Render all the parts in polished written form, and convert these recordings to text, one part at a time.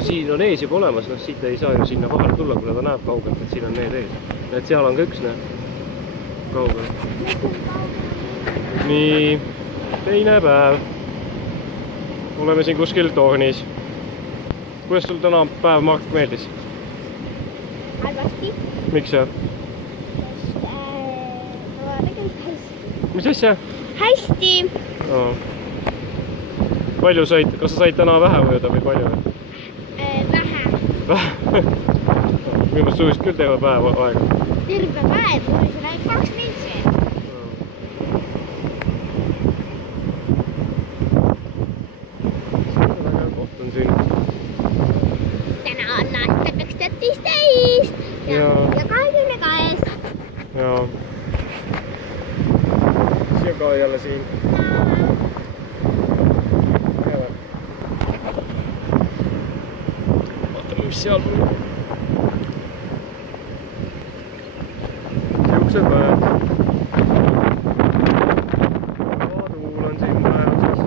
siin on ees juba olemas, noh siit ei saa ju sinna vahele tulla, kuna ta näeb kaugelt, et siin on need ees. Et seal on ka üks, näe, kaugel. Nii, teine päev. Oleme siin kuskil tornis. Kuidas sul täna päev, Mark, meeldis? Halvasti. Miks see? Mis asja? Hästi. No. Palju said, kas sa said täna vähe võjuda või palju? Vähe. Minu mõttes suvist küll terve päev aega. Terve päev, kui see läheb 2 minti. Väga koht on siin. Täna on aasta 2015 ja 22. Jaa. Siia ka jälle siin. Vaatame, mis seal on. Siuksed väed. Tuul on siin väe otsas.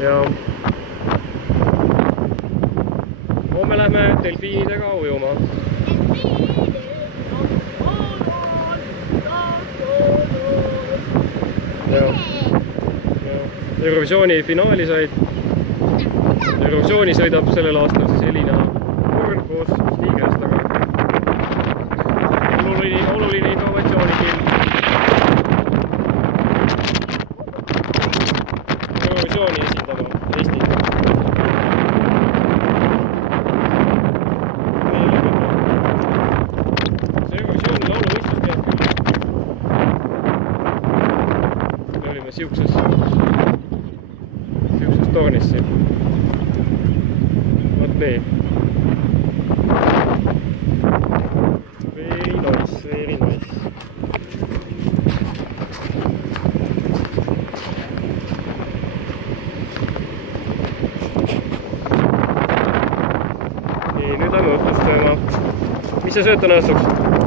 Ja homme lähme delfiinidega ujuma. Eurovisiooni finaali said. Eurovisiooni sõidab sellel aastal siis Elina Korn koos Stiigrestaga. Oluline innovatsioonikild. Eurovisiooni esindama Eesti. See Eurovisiooni lauluvõistlus tead küll. Me olime siukses tornis siin. Vot nii. Very nice, very nice. Nii, nüüd lähme õhtust sööma. Mis sa sööd täna õhtuks?